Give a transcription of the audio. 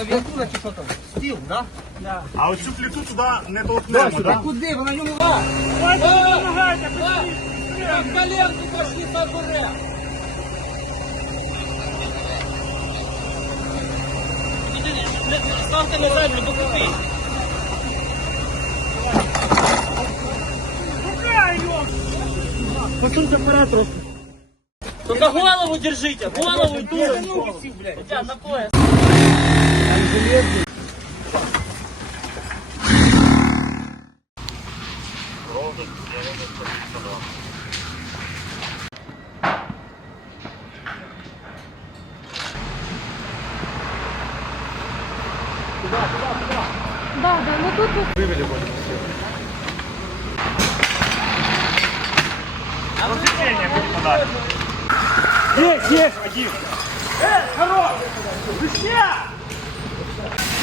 Клавіатура чи що там? Стіл, да? А оцю плиту туди не толкнемо, Та так? куди? Вона не лива. В коленку пошли сагуре. Ставте на землю, бо купи. Вперед трохи. Только голову держите, голову и дурочку. Хотя на пояс. Да, да, ну тут вот Розсечення будемо подати. Есть, есть! Один! Э, хорош! Быстрее! Thank you.